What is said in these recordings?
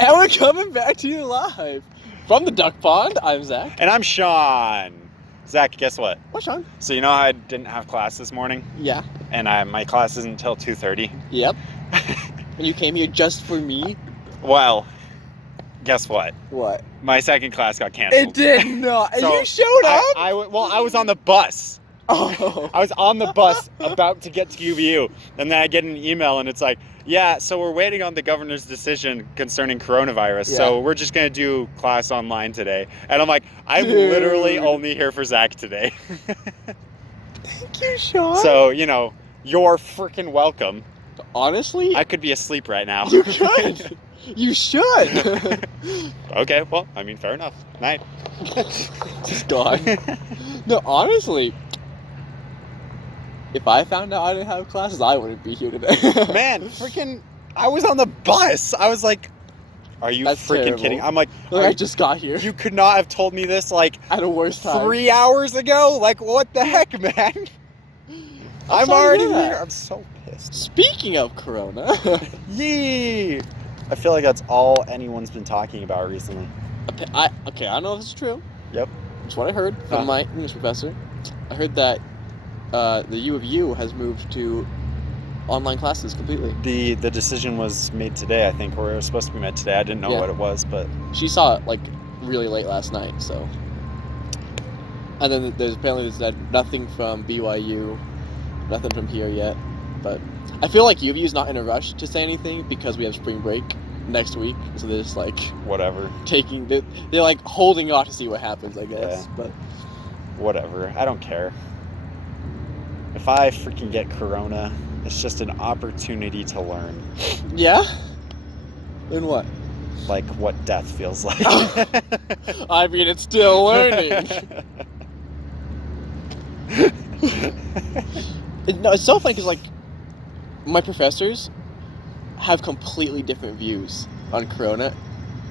And we're coming back to you live from the duck pond. I'm Zach. And I'm Sean. Zach, guess what? What, Sean? So you know how I didn't have class this morning? Yeah. And my class isn't until 2:30? Yep. And you came here just for me? Well, guess what? What? My second class got canceled. It did not. And So you showed up? I was on the bus. Oh. I was on the bus about to get to UVU, and then I get an email, and it's like, yeah, so we're waiting on the governor's decision concerning coronavirus, so we're just going to do class online today. And I'm like, I'm literally only here for Zach today. Thank you, Sean. So, you're freaking welcome. Honestly? I could be asleep right now. You could. You should. Okay, well, fair enough. Night. Just gone. No, honestly, if I found out I didn't have classes, I wouldn't be here today. Man, freaking, I was on the bus. I was like, are you That's freaking terrible. kidding? I'm like, I just got here. You could not have told me this like at a worse time. 3 hours ago? Like, what the heck, man? I'm already here. I'm so pissed. Speaking of corona. Yee! I feel like that's all anyone's been talking about recently. I don't know if it's true. Yep. That's what I heard from my English professor. I heard that the U of U has moved to online classes completely. The decision was made today, I think, or it was supposed to be made today. I didn't know what it was, but... She saw it, really late last night, so... And then there's nothing from BYU, nothing from here yet, but... I feel like U of U is not in a rush to say anything because we have spring break next week, so they're just whatever. They're holding off to see what happens, I guess, but... Whatever, I don't care. If I freaking get corona, it's just an opportunity to learn. Yeah? Learn what? Like what death feels like. It's still learning. No, it's so funny because, my professors have completely different views on corona,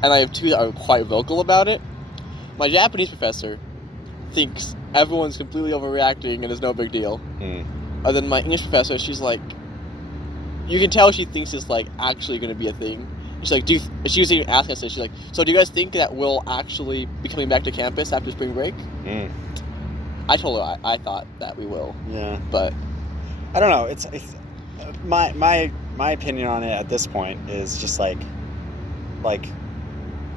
and I have two that are quite vocal about it. My Japanese professor thinks everyone's completely overreacting and it's no big deal. And then my English professor, she's like, you can tell she thinks it's actually going to be a thing. She's like, she was even asking us this, she's like, so do you guys think that we'll actually be coming back to campus after spring break? I told her I thought that we will. Yeah. But I don't know. It's my opinion on it at this point is just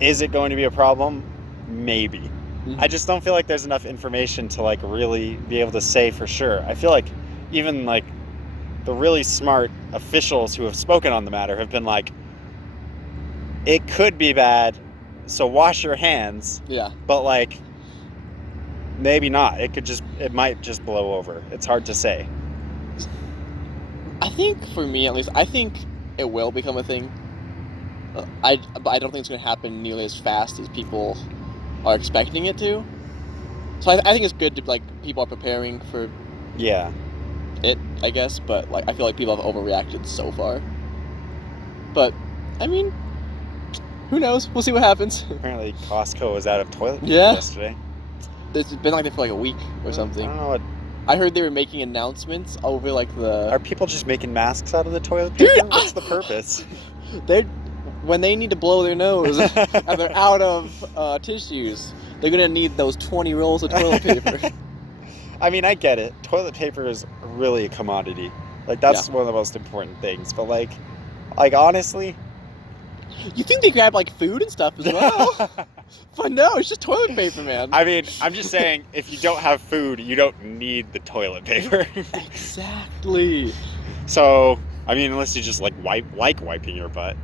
is it going to be a problem? Maybe. Mm-hmm. I just don't feel like there's enough information to really be able to say for sure. I feel like even the really smart officials who have spoken on the matter have been like, it could be bad, so wash your hands. Yeah. But maybe not. It might just blow over. It's hard to say. I think, for me at least, I think it will become a thing. But I don't think it's going to happen nearly as fast as people are expecting it to. So I think it's good to, people are preparing for it, I guess. But, I feel like people have overreacted so far. But, who knows? We'll see what happens. Apparently Costco was out of toilet paper yesterday. It's been like that for a week or something. I don't know what... I heard they were making announcements over the... Are people just making masks out of the toilet paper? Dude, what's the purpose? When they need to blow their nose and they're out of tissues, they're going to need those 20 rolls of toilet paper. I get it. Toilet paper is really a commodity. That's one of the most important things. But honestly... You think they grab food and stuff as well? But no, it's just toilet paper, man. I'm just saying, if you don't have food, you don't need the toilet paper. Exactly. So, unless you just wiping your butt,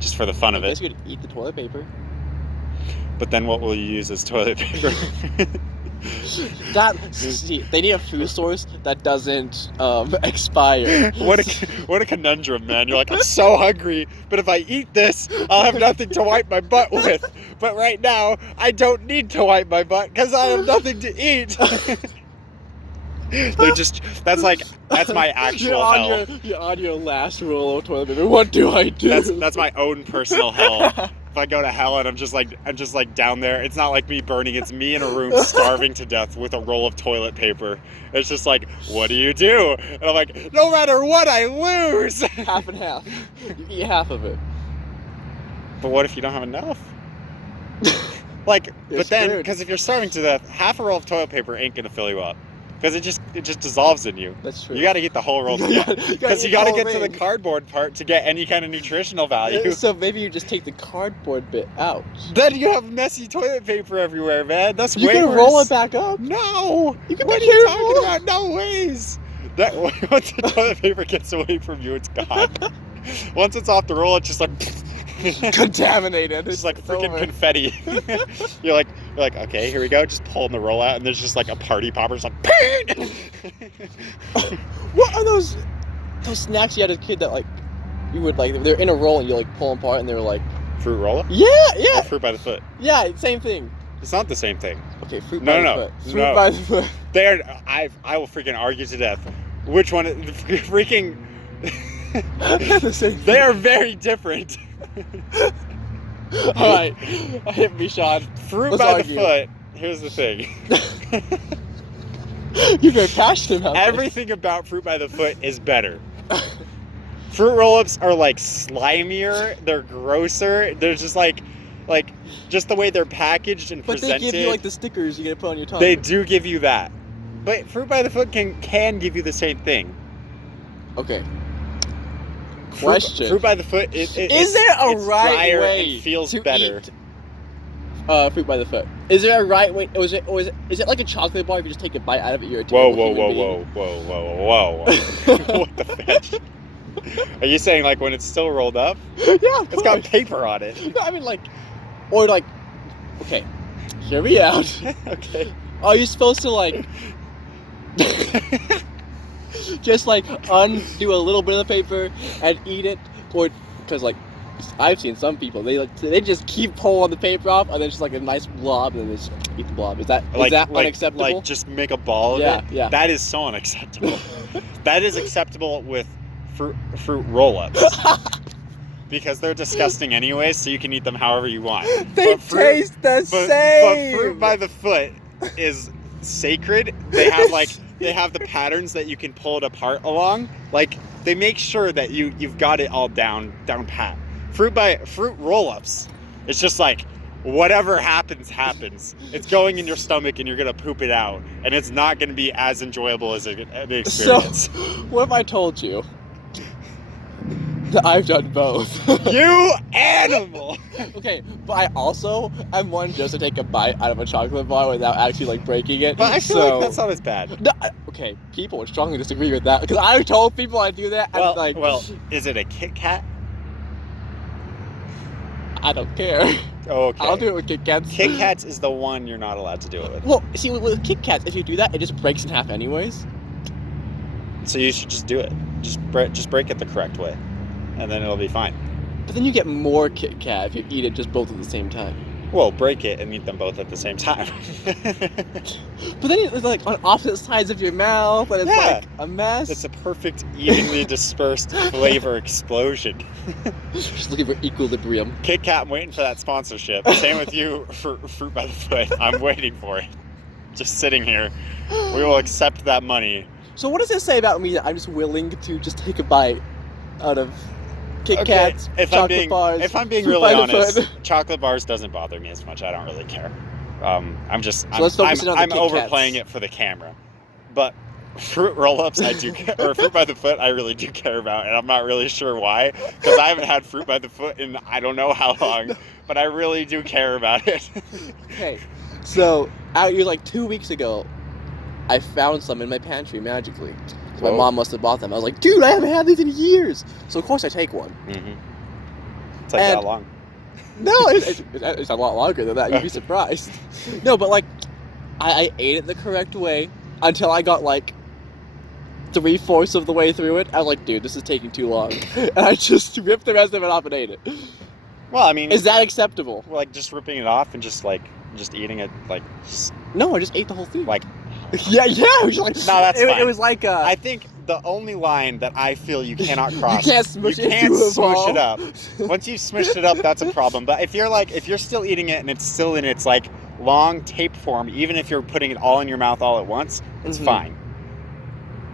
just for the fun of it. I guess you could eat the toilet paper. But then what will you use as toilet paper? They need a food source that doesn't expire. What a conundrum, man. You're I'm so hungry, but if I eat this, I'll have nothing to wipe my butt with. But right now, I don't need to wipe my butt because I have nothing to eat. That's my actual hell. You're on your last roll of toilet paper. What do I do? That's my own personal hell. If I go to hell and I'm just down there, it's not like me burning, it's me in a room starving to death with a roll of toilet paper. It's just what do you do? And I'm no matter what, I lose. Half and half. You eat half of it. But what if you don't have enough? Like, but then, screwed. because if you're starving to death, half a roll of toilet paper ain't gonna fill you up. Because it just dissolves in you. That's true. You gotta eat the whole roll because you gotta get to the cardboard part to get any kind of nutritional value. So maybe you just take the cardboard bit out. Then you have messy toilet paper everywhere, man. That's You way can worse. roll it back up. No! You can What be are you careful. talking about? No ways! That once the toilet paper gets away from you, it's gone. Once it's off the roll, it's just like Contaminated. it's like It's freaking over. confetti. you're like, okay, here we go. Just pulling the roll out, and there's just like a party popper, just like. What are those snacks you had as a kid that like you would like? They're in a roll and you like pull them apart and they're like Fruit roll up? yeah, Or yeah, fruit by the foot? yeah. Same thing. It's not the same thing. Okay, fruit No, by no, the no. foot. Fruit No. by the foot. I will freaking argue to death. Which one? Freaking. They're the same. They are very different. All right, hit me, Sean. Fruit Let's by argue. the foot. Here's the thing. You're very passionate about this. Everything about fruit by the foot is better. Fruit roll-ups are like slimier. They're grosser. They're just like just the way they're packaged and But presented. they give you like the stickers you gotta put on your tongue. They do give you that, but fruit by the foot can give you the same thing. Okay. Fruit- Question. Fruit by the foot. Is there a it's right drier way and feels to better? eat fruit by the foot? Is there a right way? Or is it like a chocolate bar? If you just take a bite out of it, you're a Whoa, terrible whoa, human whoa, being? whoa, whoa, whoa! What the fetch? Are you saying like when it's still rolled up? Yeah, of It's got course. paper on it. No, I mean like, or like, okay, hear me out. Okay. Are you supposed to like, just like undo a little bit of the paper and eat it, or because like I've seen some people they just keep pulling the paper off and then just like a nice blob and then they just eat the blob. Is that unacceptable? Like just make a ball of Yeah, it? yeah. That is so unacceptable. That is acceptable with fruit roll-ups. Because they're disgusting anyway, so you can eat them however you want. They But taste the But same. fruit by the foot is sacred. They have the patterns that you can pull it apart along. Like they make sure that you've got it all down pat. Fruit roll-ups. It's just like whatever happens. It's going in your stomach and you're gonna poop it out, and it's not gonna be as enjoyable as the experience. So, what if I told you that I've done both? You animal! Okay, but I also am one just to take a bite out of a chocolate bar without actually like breaking it. But I feel so, like that's not as bad. No, okay, people would strongly disagree with that because I've told people I do that and like, Well, is it a Kit Kat? I don't care. Okay. I'll do it with Kit Kats. Kit Kats is the one you're not allowed to do it with. Well, see, with Kit Kats, if you do that, it just breaks in half anyways. So you should just do it. Just break it the correct way, and then it'll be fine. But then you get more Kit Kat if you eat it just both at the same time. Well, break it and eat them both at the same time. But then it's like on opposite sides of your mouth, and it's Yeah. like a mess. It's a perfect, evenly dispersed flavor explosion. Just looking for equilibrium. Kit Kat, I'm waiting for that sponsorship. Same with you for Fruit by the Foot. I'm waiting for it. Just sitting here. We will accept that money. So what does it say about me that I'm just willing to just take a bite out of Kit Kats, chocolate bars? If I'm being Fruit really by the honest, Foot? chocolate bars doesn't bother me as much. I don't really care. I'm let's focus in on the I'm Kit overplaying Kats. it for the camera. But fruit roll-ups, I do care, or Fruit by the Foot, I really do care about, and I'm not really sure why, because I haven't had Fruit by the Foot in I don't know how long, but I really do care about it. Okay, so out here like 2 weeks ago, I found some in my pantry magically. So my Whoa. mom must have bought them. I was like, dude, I haven't had these in years. So of course I take one. Mm-hmm. It's like And- that long. No, it's a lot longer than that. You'd be surprised. No, but like, I ate it the correct way until I got like 3/4 of the way through it. I was like, dude, this is taking too long, and I just ripped the rest of it off and ate it. Well, I mean, Is that acceptable? like just ripping it off and just eating it, No, I just ate the whole thing. like. yeah, it was like No, that's it, fine. it was like I think the only line that I feel you cannot cross. You can't smush it can't into a smush ball. it up. Once you've smushed it up, that's a problem. But if you're still eating it and it's still in its like long tape form, even if you're putting it all in your mouth all at once, it's Mhm. fine.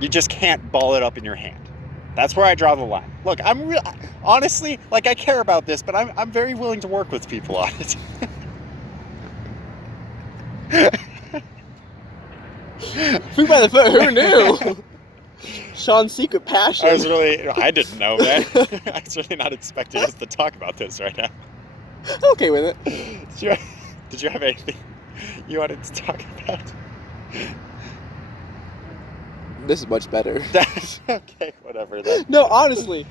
You just can't ball it up in your hand. That's where I draw the line. Look, honestly, like, I care about this, but I'm very willing to work with people on it. Fruit by the foot, who knew? Sean's secret passion. I didn't know, man. I was really not expecting us to talk about this right now. I'm okay with it. Did you have anything you wanted to talk about? This is much better. That's okay, whatever then. No, honestly,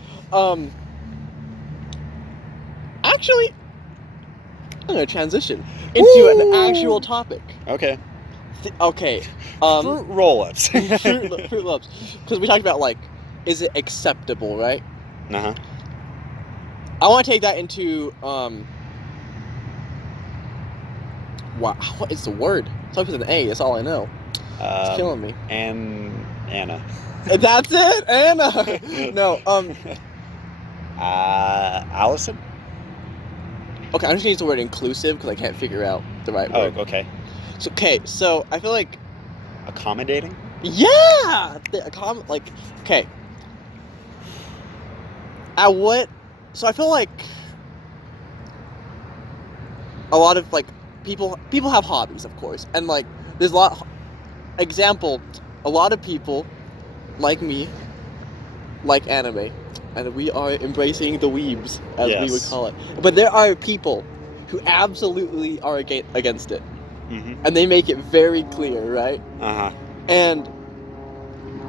actually, I'm gonna transition into an actual topic. Okay. Okay. Fruit roll-ups. Fruit roll-ups. Because we talked about, like, is it acceptable, right? Uh-huh. I want to take that into, wow, what is the word? It's like with an A, that's all I know. It's killing me. Anna. That's it, Anna. No, Allison? okay, I'm just gonna use the word inclusive because I can't figure out the right word. Oh, okay. So I feel like, Accommodating? yeah, okay. So I feel like a lot of, like, people have hobbies, of course, and, like, there's a lot. Example, a lot of people, like me, like anime, and we are embracing the weebs, as we would call it. But there are people who absolutely are against it, and they make it very clear, right? And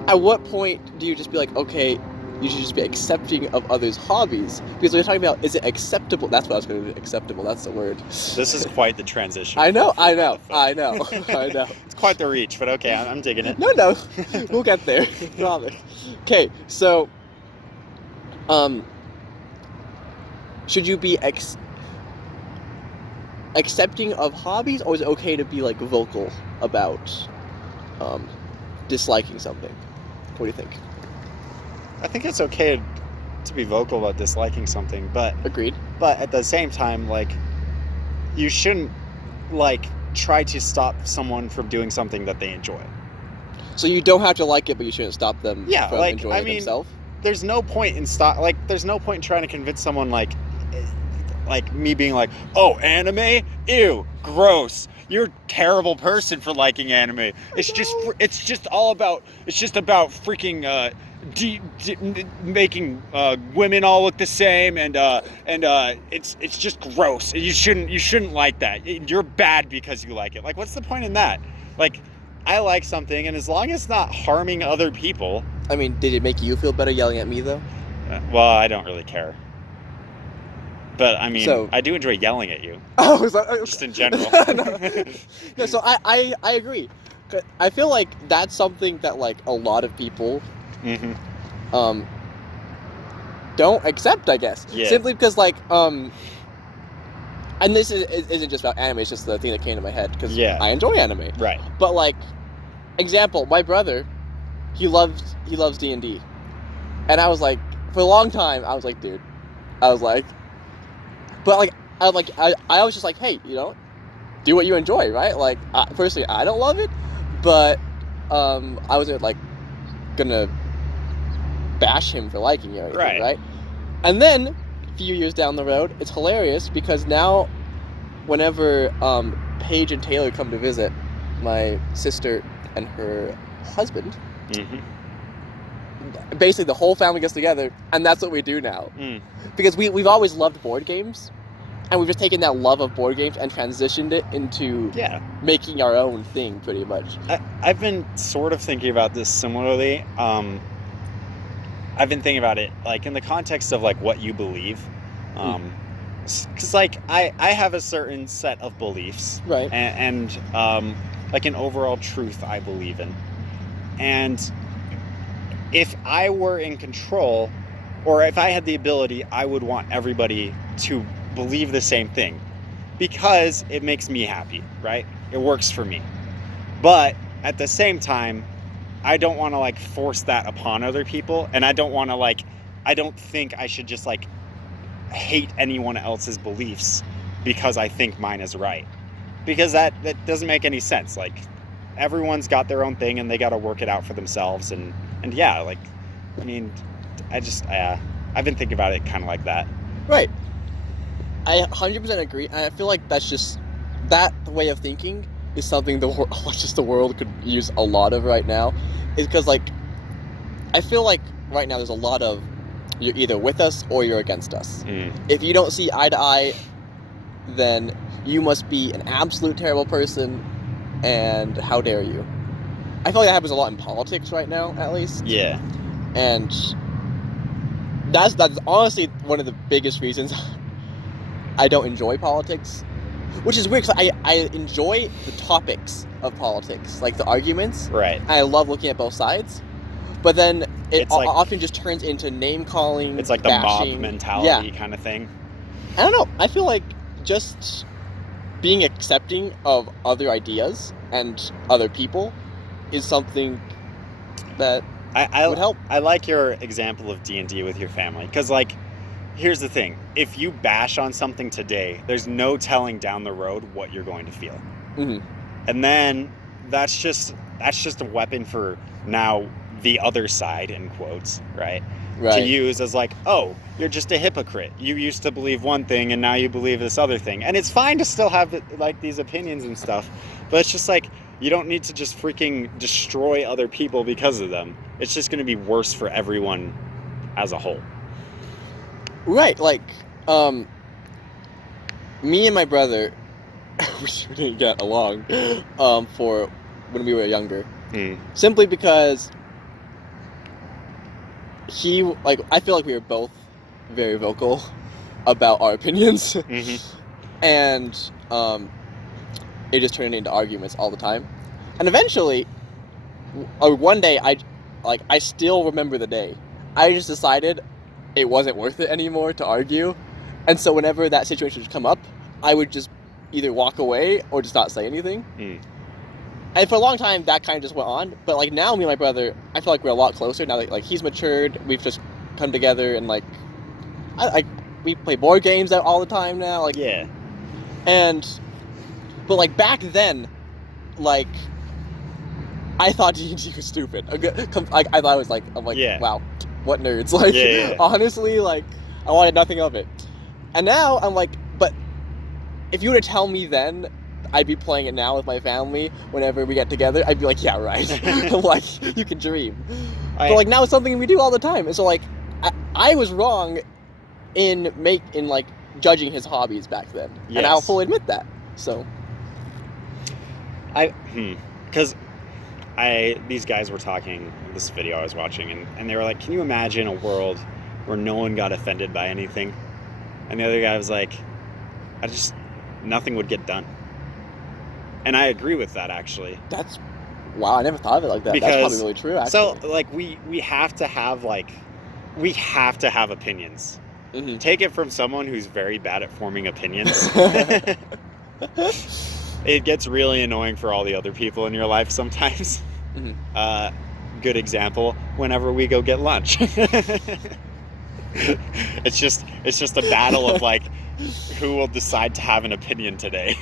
at what point do you just be like, okay, you should just be accepting of others' hobbies? Because we're talking about, is it acceptable? That's what I was going to do. Acceptable. That's the word. This is quite the transition. I know. It's quite the reach, but okay, I'm digging it. No, we'll get there. Promise. Okay, so, should you be accepting of hobbies, or is it okay to be, like, vocal about disliking something? What do you think? I think it's okay to be vocal about disliking something, but agreed. But at the same time, like, you shouldn't, like, try to stop someone from doing something that they enjoy. So you don't have to like it, but you shouldn't stop them from enjoying it themselves? There's no point in there's no point in trying to convince someone, like me being like, oh, anime? Ew, gross. You're a terrible person for liking anime. It's just about freaking making women all look the same, and it's just gross. You shouldn't like that. You're bad because you like it. Like, what's the point in that? Like, I like something, and as long as it's not harming other people. I mean, did it make you feel better yelling at me, though? Well, I don't really care. But, I mean, I do enjoy yelling at you. Oh, is that... Just in general. No, so I agree. I feel like that's something that, like, a lot of people don't accept, I guess. Yeah. Simply because, like, and this isn't just about anime, it's just the thing that came to my head, because I enjoy anime. Right. But, like, example, my brother, he loves D&D. And I was like, for a long time, I was like, dude, but, like, I was just like, hey, you know, do what you enjoy, right? Like, personally, I don't love it, but I wasn't, like, gonna bash him for liking it or anything, right? And then, a few years down the road, it's hilarious, because now, whenever Paige and Taylor come to visit, my sister and her husband, basically the whole family gets together, and that's what we do now. Because we've always loved board games, and we've just taken that love of board games and transitioned it into making our own thing, pretty much. I've been sort of thinking about this similarly. I've been thinking about it, like, in the context of, like, what you believe. Because, like, I have a certain set of beliefs. Right. And like, an overall truth I believe in. And if I were in control, or if I had the ability, I would want everybody to believe the same thing, because it makes me happy, right? It works for me. But at the same time, I don't want to, like, force that upon other people, and I don't want to, like, I don't think I should just, like, hate anyone else's beliefs because I think mine is right, because that doesn't make any sense. Like, everyone's got their own thing, and they got to work it out for themselves, and yeah, like, I mean, I've been thinking about it kind of like that. Right. I 100% agree. I feel like that's just that way of thinking is something the world could use a lot of right now. Is because like I feel like right now there's a lot of you're either with us or you're against us. If you don't see eye to eye, then you must be an absolute terrible person, and how dare you? I feel like that happens a lot in politics right now, at least. Yeah. And that's honestly one of the biggest reasons I don't enjoy politics, which is weird because I enjoy the topics of politics, like the arguments. Right. And I love looking at both sides, but then it like, often just turns into name calling. It's like the bashing. mob mentality kind of thing. I don't know. I feel like just being accepting of other ideas and other people is something that would help. I like your example of D&D with your family, because like, here's the thing: if you bash on something today, there's no telling down the road what you're going to feel. Mm-hmm. And then that's just a weapon for now the other side, in quotes, right? To use as like, oh, you're just a hypocrite. You used to believe one thing and now you believe this other thing. And it's fine to still have like these opinions and stuff, but it's just like, you don't need to just freaking destroy other people because of them. It's just going to be worse for everyone as a whole. Right, like, me and my brother, we didn't get along, for when we were younger. Simply because I feel like we were both very vocal about our opinions. And, it just turned into arguments all the time. And eventually, one day, I still remember the day. I just decided it wasn't worth it anymore to argue. And so whenever that situation would come up, I would just either walk away or just not say anything. And for a long time, that kind of just went on. But like now, me and my brother, I feel like we're a lot closer now that like he's matured. We've just come together and like, we play board games out all the time now. Like, yeah. But like back then, like I thought D&D was stupid. I thought it was like, I'm like, wow, what nerds? Like, honestly, like I wanted nothing of it. And now I'm like, but if you were to tell me then I'd be playing it now with my family whenever we get together, I'd be like, yeah, right. Like, you can dream. But like now it's something we do all the time. And so like I was wrong in like judging his hobbies back then. Yes. And I'll fully admit that. So because these guys were talking, this video I was watching, and they were like, can you imagine a world where no one got offended by anything? And the other guy was like, nothing would get done. And I agree with that, actually. Wow, I never thought of it like that. That's probably really true, actually. So, like, we have to have opinions. Mm-hmm. Take it from someone who's very bad at forming opinions. It gets really annoying for all the other people in your life sometimes. Mm-hmm. Good example, whenever we go get lunch. It's just a battle of, like, who will decide to have an opinion today.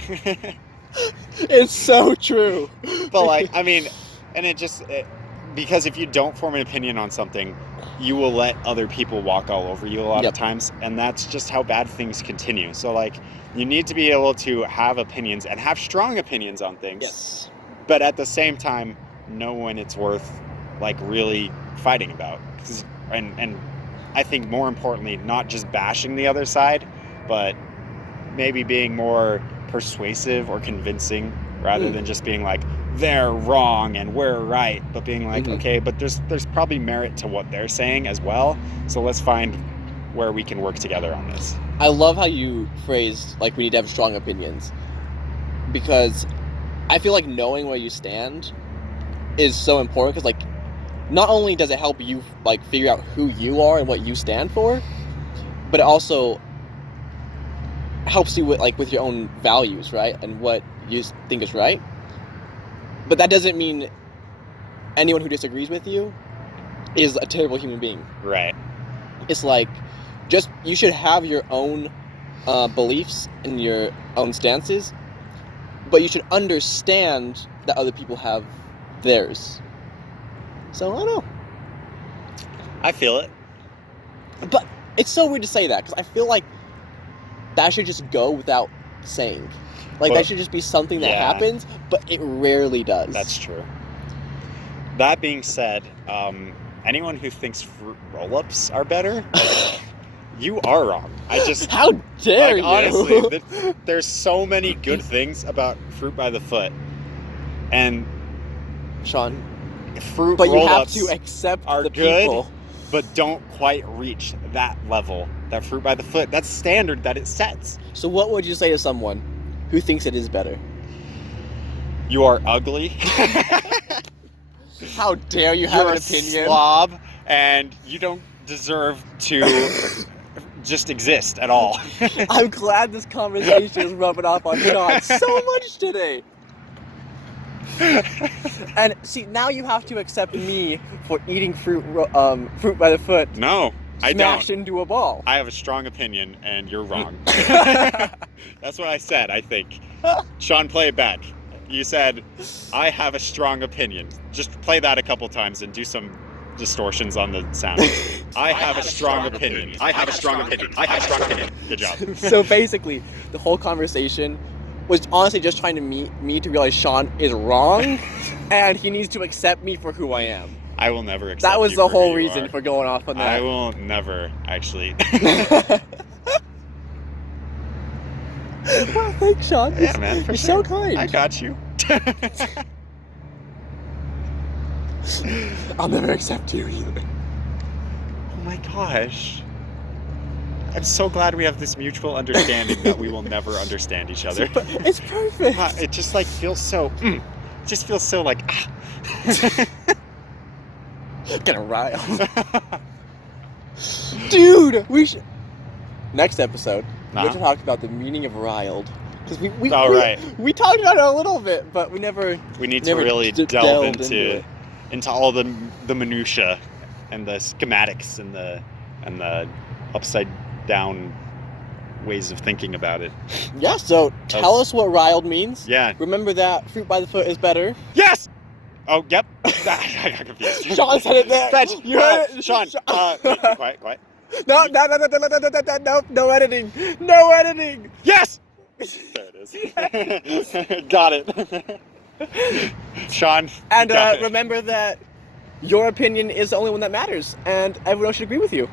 It's so true. But like, I mean, and because if you don't form an opinion on something, you will let other people walk all over you a lot of times, and that's just how bad things continue. So like, you need to be able to have opinions and have strong opinions on things. Yes. But at the same time, know when it's worth like really fighting about. And I think more importantly, not just bashing the other side, but maybe being more persuasive or convincing rather than just being like, they're wrong and we're right, but being like, okay, but there's probably merit to what they're saying as well, so let's find where we can work together on this. I love how you phrased like we need to have strong opinions, because I feel like knowing where you stand is so important, because like not only does it help you like figure out who you are and what you stand for, but it also helps you with your own values, right? And what you think is right. But that doesn't mean anyone who disagrees with you is a terrible human being. Right. It's like, you should have your own beliefs and your own stances, but you should understand that other people have theirs. So, I don't know. I feel it. But it's so weird to say that, because I feel like that should just go without saying. Like, that should just be something that happens, but it rarely does. That's true. That being said, anyone who thinks fruit roll-ups are better, you are wrong. How dare you? Honestly, there's so many good things about fruit by the foot, and Sean, fruit but you have roll-ups to accept are the good, people. but don't quite reach that level. That fruit by the foot, that's standard that it sets. So what would you say to someone who thinks it is better? You are ugly. How dare you have You're an a opinion? slob, and you don't deserve to just exist at all. I'm glad this conversation is rubbing off on Sean so much today. And see, now you have to accept me for eating fruit by the foot. No, I don't. Smashed into a ball. I have a strong opinion, and you're wrong. That's what I said, I think. Sean, play it back. You said, I have a strong opinion. Just play that a couple times and do some distortions on the sound. I have a strong opinion. I have a strong opinion. I have a strong opinion. Good job. So basically, the whole conversation was honestly just trying to me to realize Sean is wrong, and he needs to accept me for who I am. I will never accept That was you the for whole who you reason are. for going off on that. I will never, actually. Well, thanks, Sean. Yeah, man, for You're sure. so kind. I got you. I'll never accept you either. Oh my gosh. I'm so glad we have this mutual understanding that we will never understand each other. It's perfect. It just like feels so, it just feels so like, Getting riled. Dude, we should... Next episode, we have to talk about the meaning of riled. Because we talked about it a little bit, but we never... We need to really delve into all the minutia and the schematics and the upside down ways of thinking about it. Yeah, so tell us what riled means. Yeah. Remember that fruit by the foot is better. Yes! Oh, yep. I got confused. Sean said it there. Fetch. You heard it? Sean, wait, quiet. No, no editing. No editing. Yes! There it is. Got it. Sean. And remember that your opinion is the only one that matters, and everyone should agree with you.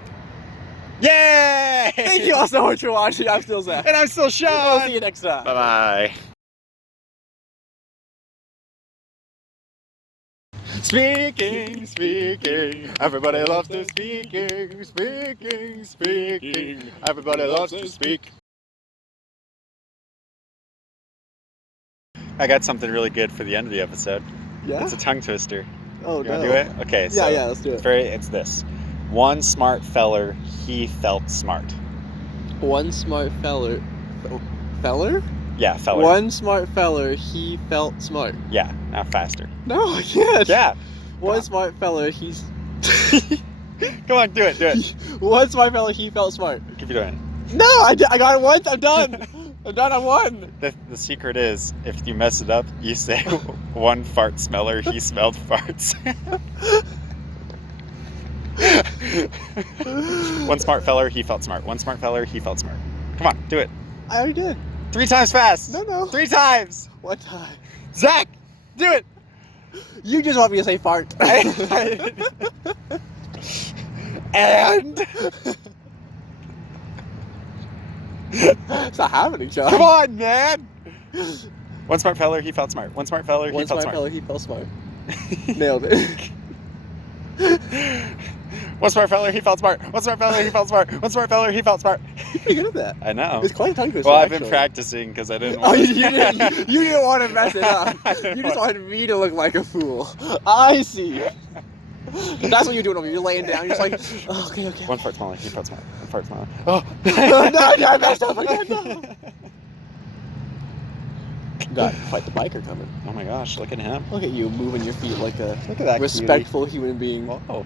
Yay! Thank you all so much for watching. I'm still Zach. And I'm still Sean. I'll see you next time. Bye-bye. Speaking, everybody loves to speaking. Everybody loves to speak. I got something really good for the end of the episode. Yeah? It's a tongue twister. Oh, You wanna do it? Okay, so yeah, let's do it. it's this. One smart feller, he felt smart. One smart feller. Feller? Yeah, feller. One smart feller, he felt smart. Yeah, now faster. No, I can't. Yeah. One smart feller, he's... Come on, do it. One smart feller, he felt smart. Keep doing No, I got it once, I'm done. I won. it. The secret is, if you mess it up, you say, one fart smeller, he smelled farts. One smart feller, he felt smart. One smart feller, he felt smart. Come on, do it. I already did. 3 times fast. No. 3 times. One time. Zach, do it. You just want me to say fart. And It's not happening, Sean. come on, man. One smart feller, he felt smart. One smart feller, he One felt smart smart. feller, he felt smart. Nailed it. One smart feller, he felt smart. One smart feller, he felt smart. One smart feller, he felt smart. You're pretty good at that. I know. It's quite a tongue twister. Well, I've been actually. practicing because I didn't Oh, want you didn't want to mess it up. You just wanted me to look like a fool. I see. That's what you're doing over here. You're laying down. You're just like, oh, okay. One fart smaller, he felt smart. One fart smaller. Oh. No, I messed up again. No. Got quite the biker coming. Oh my gosh, look at him. Look at you moving your feet like a Look at that respectful human being. Whoa.